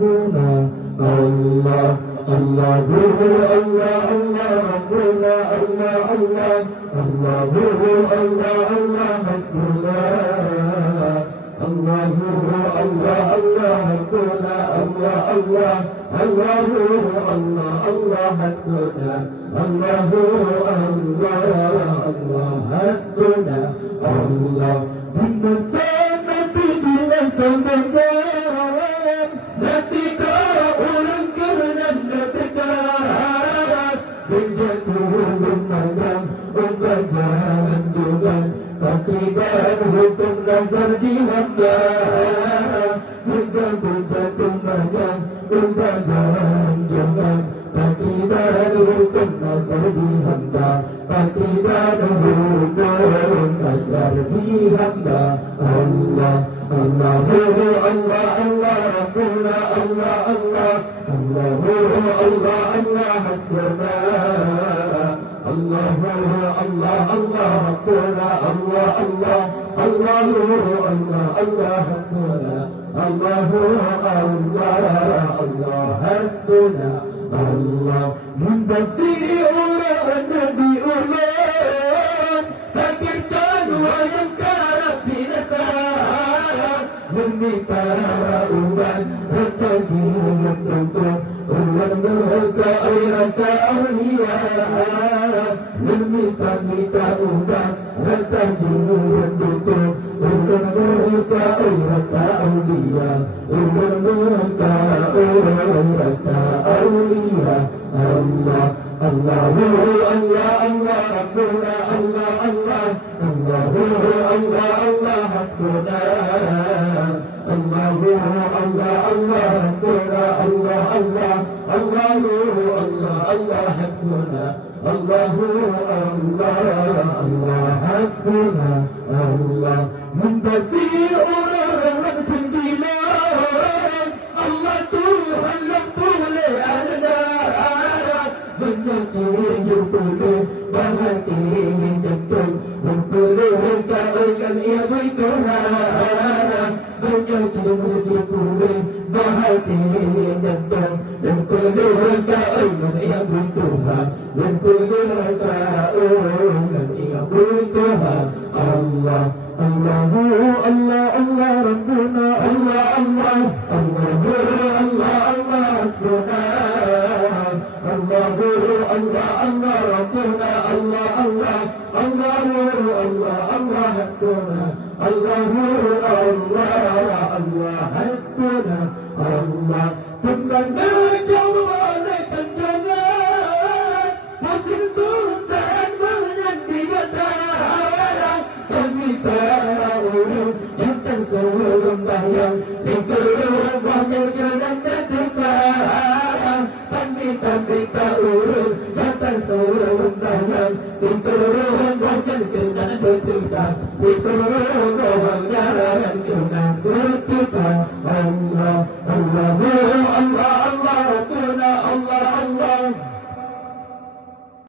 حسبنا الله الله الله الله ربنا الله الله الله الله الله حسبنا الله الله الله ربنا الله الله الله الله الله حسبنا الله الله الله حسبنا الله bersama dengan sampai nasika ulang kerana dekat menjatuh memandang pembelajaran juga akibat hukum nazar di hamba menjatuh memandang pembelajaran juga akibat hukum nazar di hamba akibat hukum nazar di hamba Allah Allah Allah Allah Rabbuna Allah Allah Allah Allah Allah Hasbuna Allah Allah Allah Rabbuna Allah Allah Allah Allah Allah Hasbuna Allah Allah Allah Hasbuna Allah min basiri orang Nabi Allah sakitkan wajah karabi nasara meminta uban tertajian untuk uban mereka airata awliya meminta uban tertajian untuk uban mereka airata awliya uban mereka airata awliya Allah Allah Allah Allah Rabbuna Allah Allah Allah Allah Allah Hasbuna Allah Allah Allah Rabbuna Allah Allah Allah Allah Allah Hasbuna Allah Allah Allah Hasbuna Allah membasir orang sembilan Allah Tuhan yang boleh ada menyucinya boleh bahagia jantung memperlihatkan ia bertuhan menyucinya boleh bahagia jantung memperlihatkan ia bertuhan memperlihatkan ia bertuhan Allah Allah Allah Allah Rabbuna Allah Allah Allah Allah Allah Hasbuna Allah Allah Allah Rabbuna Allah Allah Allah Allah Allah Hasbuna Allah Allah Allah Hasbuna Allah Pembangga jawab tenjangan Musim Tuhan menanti batang Kami tahu yang tersebut bayang Dikeluarkan banyak jalan terdekat Tapi tahu